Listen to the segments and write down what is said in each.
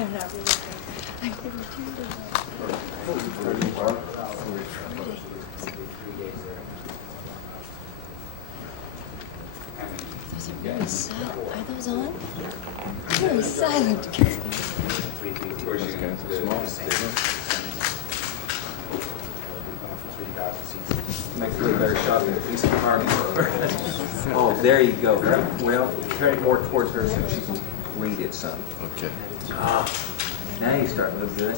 they're not really good. I never do them. Those are very silent. Are those on? Very silent. Makes a better shot than a piece of cardboard. Oh, there you go. Well, turn it more towards her so she can read it some. Okay. Now you start to look good.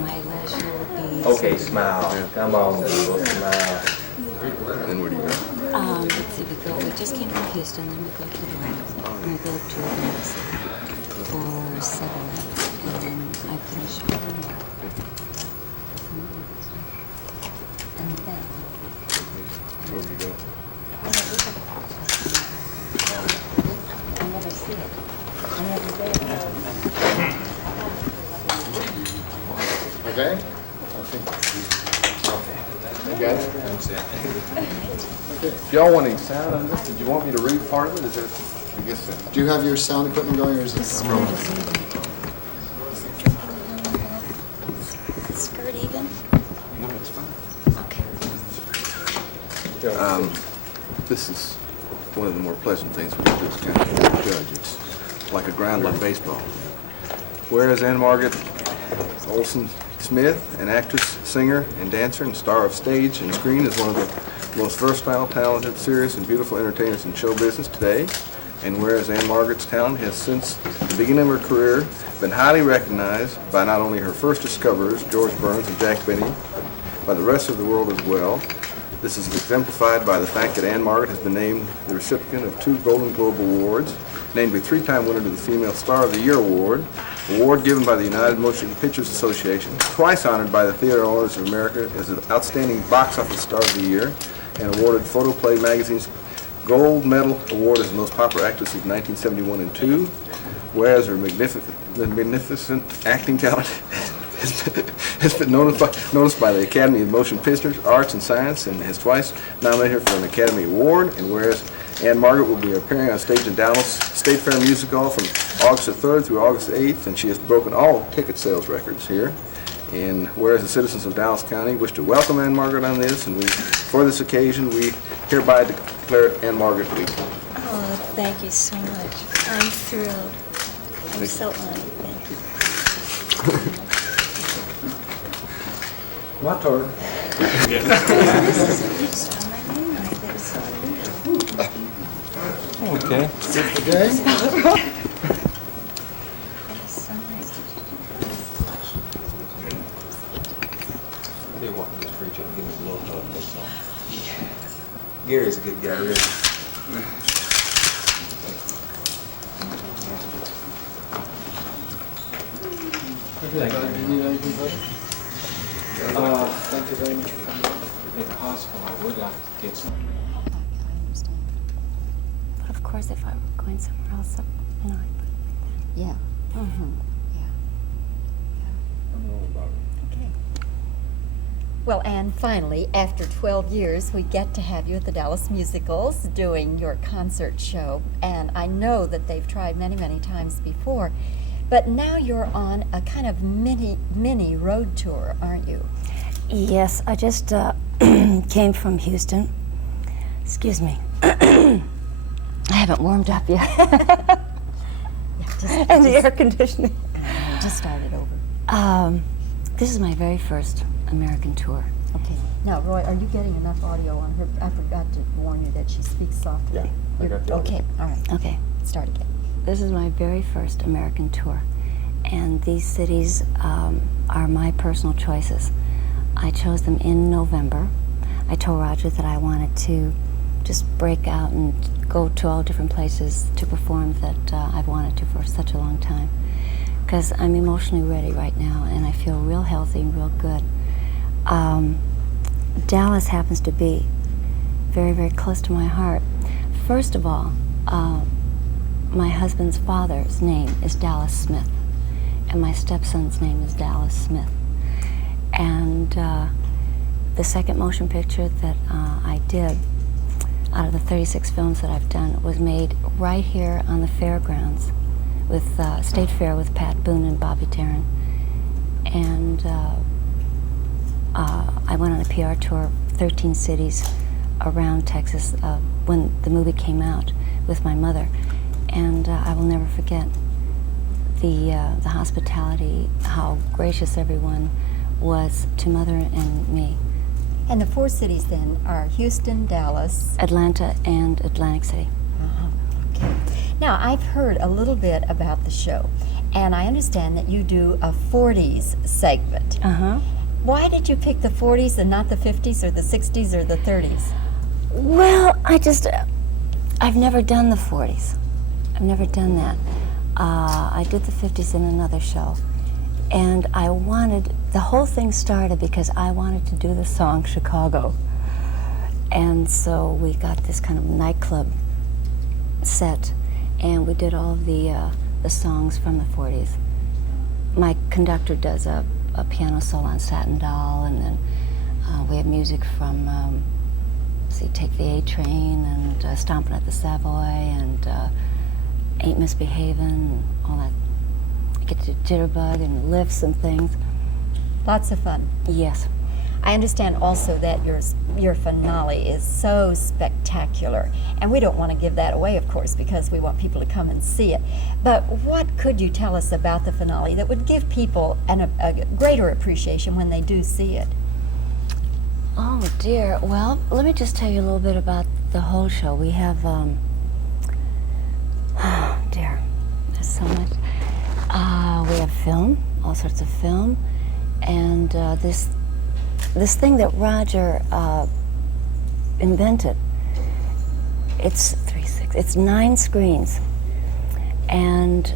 My lash will be... Okay, smile. Yeah. Come on, people, smile. Then where do you go? Let's see, we just came from Houston, then we go to the West, and we go to Venice for 7 nights, and then I finish with New York. And then... Where do you go? I never see it. I never there. Okay. I think. Okay. You got it? Okay. Do y'all want any sound on this? Did you want me to read part of it? Is there? I guess so. Do you have your sound equipment going, or is it? Skirt even? No, it's fine. Okay. This is one of the more pleasant things we can do as kind of judge. It's like a ground like baseball. Whereas Ann-Margret Olson Smith, an actress, singer, and dancer, and star of stage and screen, is one of the most versatile, talented, serious, and beautiful entertainers in show business today. And whereas Ann-Margret's talent has since the beginning of her career been highly recognized by not only her first discoverers, George Burns and Jack Benny, by the rest of the world as well. This is exemplified by the fact that Ann-Margret has been named the recipient of 2 Golden Globe Awards, named a 3-time winner to the Female Star of the Year Award, award given by the United Motion Pictures Association, twice honored by the Theater Owners of America as an outstanding box office star of the year, and awarded Photoplay magazine's Gold Medal Award as the most popular actress of 1971 and 2, whereas her magnificent acting talent has been noticed by the Academy of Motion Pictures, Arts and Science, and has twice nominated her for an Academy Award. And whereas Ann-Margret will be appearing on stage in Dallas State Fair Music Hall from August the 3rd through August the 8th, and she has broken all ticket sales records here. And whereas the citizens of Dallas County wish to welcome Ann-Margret on this, and for this occasion, we hereby declare Ann-Margret Week. Oh, thank you so much. I'm thrilled. I'm so honored. Thank you. My turn. This is just on my name right there, so unusual. Okay. Okay. That is so nice. Tell you what, just reach up and give me a little hug, that's all. Gary's a good guy, really. Okay, do you need anything further? Thank you very much for coming. If possible, I would like to get some. I understand. But of course, if I were going somewhere else, you know, I'd put it like that. Yeah. Mm-hmm. Yeah. Okay. Well, Anne, finally, after 12 years, we get to have you at the Dallas Musicals doing your concert show. And I know that they've tried many, many times before. But now you're on a kind of mini road tour, aren't you? Yes, I just came from Houston. Excuse me. I haven't warmed up yet. And the air conditioning. Just started over. This is my very first American tour. Okay. Now, Roy, are you getting enough audio on her? I forgot to warn you that she speaks softly. Yeah, I got the audio. Okay, all right. Okay. Start again. This is my very first American tour, and these cities are my personal choices. I chose them in November. I told Roger that I wanted to just break out and go to all different places to perform that I've wanted to for such a long time, because I'm emotionally ready right now, and I feel real healthy and real good. Dallas happens to be very, very close to my heart. First of all, my husband's father's name is Dallas Smith, and my stepson's name is Dallas Smith. And the second motion picture that I did out of the 36 films that I've done was made right here on the fairgrounds with State Fair with Pat Boone and Bobby Darin. And I went on a PR tour, 13 cities around Texas when the movie came out with my mother. And I will never forget the hospitality, how gracious everyone was to Mother and me. And the 4 cities then are Houston, Dallas, Atlanta, and Atlantic City. Okay. Now, I've heard a little bit about the show, and I understand that you do a 40s segment. Uh-huh. Why did you pick the 40s and not the 50s or the 60s or the 30s? Well, I've never done the 40s. I've never done that. I did the 50s in another show. And the whole thing started because I wanted to do the song Chicago. And so we got this kind of nightclub set, and we did all of the songs from the 40s. My conductor does a piano solo on Satin Doll, and then we have music from, Take the A Train, and Stompin' at the Savoy, and Ain't Misbehavin', and all that. I get to jitterbug and lifts and things. Lots of fun. Yes. I understand also that your finale is so spectacular, and we don't want to give that away, of course, because we want people to come and see it. But what could you tell us about the finale that would give people a greater appreciation when they do see it? Oh dear. Well, let me just tell you a little bit about the whole show. We have, oh dear, there's so much. We have film, all sorts of film, and this thing that Roger invented. It's 9 screens, and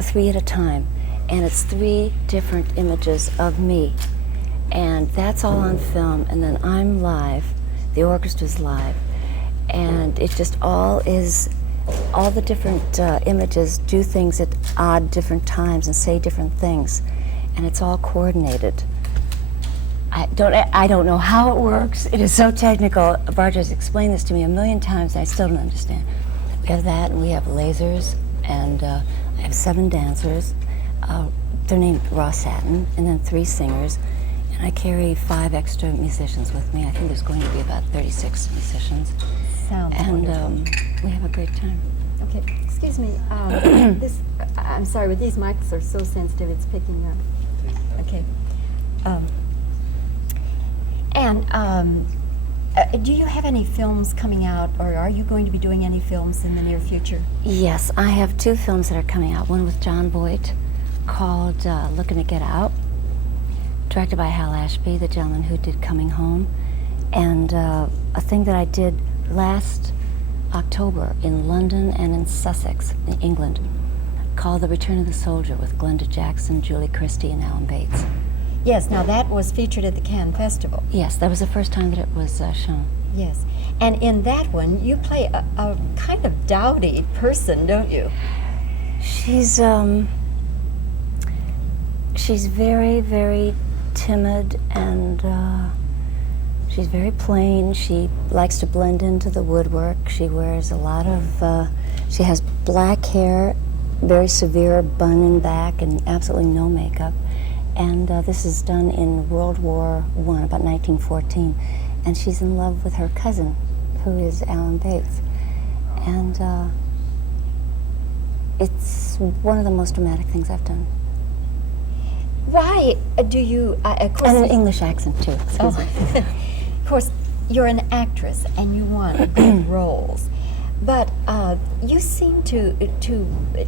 3 at a time, and it's 3 different images of me, and that's all on film. And then I'm live, the orchestra's live, and it just all the different images do things at odd different times and say different things, and it's all coordinated. I don't know how it works. It is so technical. Roger's explained this to me a million times, and I still don't understand. We have that, and we have lasers, and I have 7 dancers. They're named Raw Satin, and then 3 singers, and I carry 5 extra musicians with me. I think there's going to be about 36 musicians. Sounds wonderful. And we have a great time. Okay, excuse me. I'm sorry, but these mics are so sensitive, it's picking up. Okay. Do you have any films coming out, or are you going to be doing any films in the near future? Yes, I have 2 films that are coming out. One with John Voight called Looking to Get Out, directed by Hal Ashby, the gentleman who did Coming Home, and a thing that I did last October in London and in Sussex, in England, called The Return of the Soldier with Glenda Jackson, Julie Christie, and Alan Bates. Yes, now that was featured at the Cannes Festival. Yes, that was the first time that it was shown. Yes, and in that one, you play a kind of dowdy person, don't you? She's very, very timid, and she's very plain. She likes to blend into the woodwork. She wears a lot of, she has black hair, very severe bun and back, and absolutely no makeup. And this is done in World War I, about 1914. And she's in love with her cousin, who is Alan Bates. And it's one of the most dramatic things I've done. Why do you, of course... And an English accent, too, excuse me. Of course, you're an actress and you want good roles. But you seem to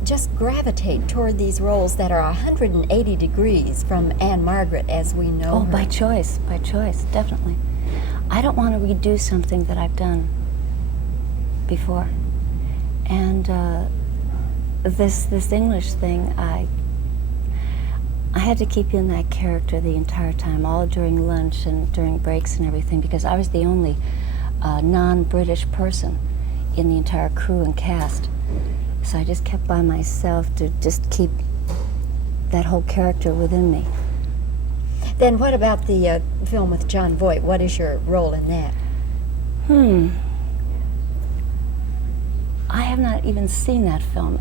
just gravitate toward these roles that are 180 degrees from Ann-Margret as we know Oh, her. by choice, definitely. I don't want to redo something that I've done before. And this English thing, I had to keep in that character the entire time, all during lunch and during breaks and everything, because I was the only non-British person in the entire crew and cast. So I just kept by myself to just keep that whole character within me. Then what about the film with John Voight? What is your role in that? I have not even seen that film.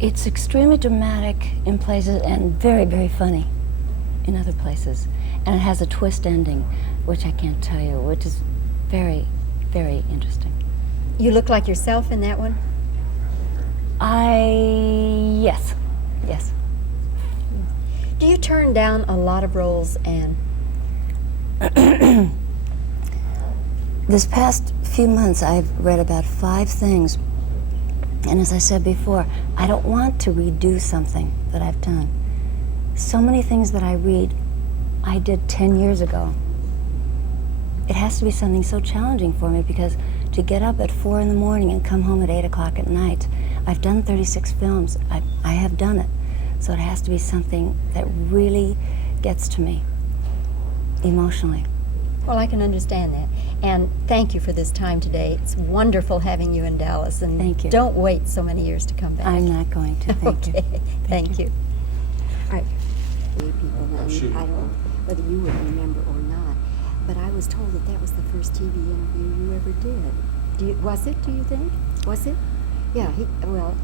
It's extremely dramatic in places and very, very funny in other places. And it has a twist ending, which I can't tell you, which is very, very interesting. You look like yourself in that one? Yes, yes. Do you turn down a lot of roles, Anne? This past few months, I've read about 5 things. And as I said before, I don't want to redo something that I've done. So many things that I read, I did 10 years ago. It has to be something so challenging for me because to get up at 4 in the morning and come home at 8 o'clock at night, I've done 36 films. I have done it. So it has to be something that really gets to me emotionally. Well, I can understand that. And thank you for this time today. It's wonderful having you in Dallas. And Thank you. Don't wait so many years to come back. I'm not going to. Thank you. Okay, thank you. All right. People, I don't know whether you would remember or not, but I was told that that was the first TV interview you ever did. Was it, do you think? Was it? Yeah,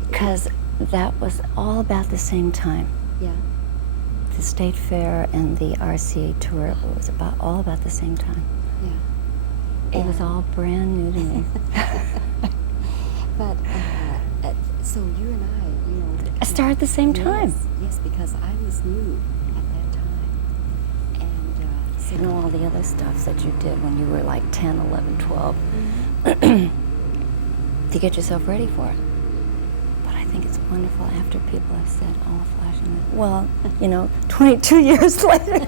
Because that was all about the same time. yeah. The State Fair and the RCA tour, it was all about the same time. Yeah. It was all brand new to me. But, so you and I, you know. I started at the same time. Yes, because I was new at that time. And, so You know all the other stuff that you did when you were like 10, 11, 12 to get yourself ready for it. But I think it's wonderful after people have said, oh, flashing lights. Well, you know, 22 years later,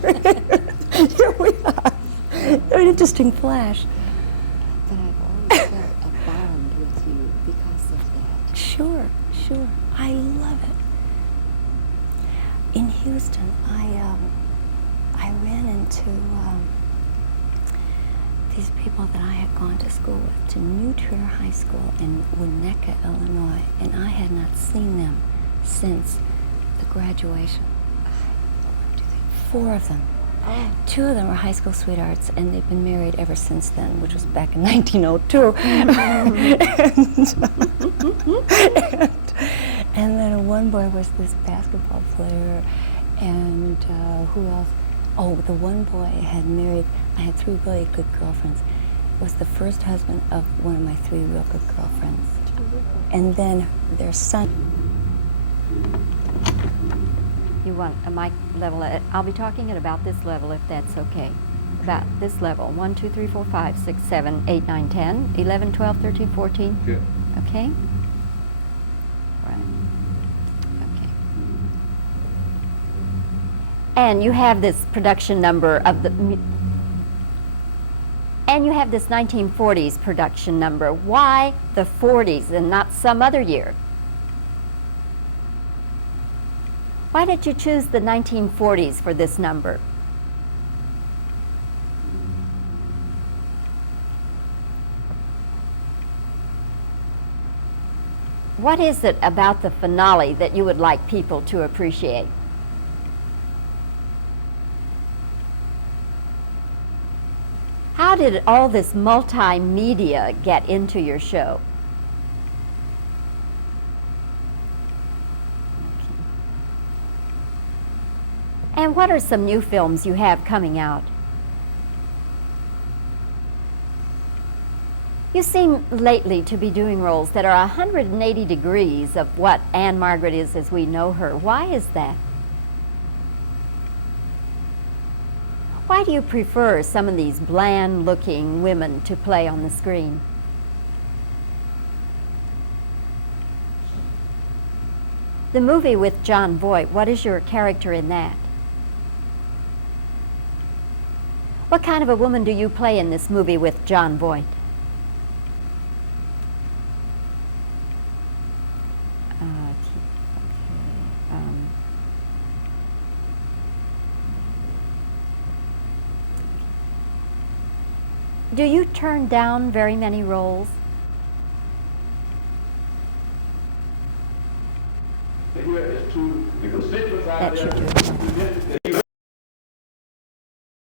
here we are. An interesting flash. but I've always felt a bond with you because of that. Sure, sure. I love it. In Houston, I ran into these people that I had gone to school with, to New Trier High School in Winnetka, Illinois, and I had not seen them since the graduation. 4 of them. 2 of them were high school sweethearts, and they've been married ever since then, which was back in 1902. And then one boy was this basketball player, and who else? Oh, the one boy had married, I had 3 really good girlfriends. It was the first husband of one of my 3 real good girlfriends. And then their son. You want a mic level? I'll be talking at about this level, if that's okay. About this level. 1, 2, 3, 4, 5, 6, 7, 8, 9, 10, 11, 12, 13, 14. Good. Okay? Right. Okay. And you have this production number of the... And you have this 1940s production number. Why the 40s and not some other year? Why did you choose the 1940s for this number? What is it about the finale that you would like people to appreciate? How did all this multimedia get into your show? And what are some new films you have coming out? You seem lately to be doing roles that are 180 degrees of what Ann-Margret is as we know her. Why is that? Why do you prefer some of these bland-looking women to play on the screen? The movie with Jon Voight, what is your character in that? What kind of a woman do you play in this movie with Jon Voight? Do you turn down very many roles? Here is to the constituents out That there. should do.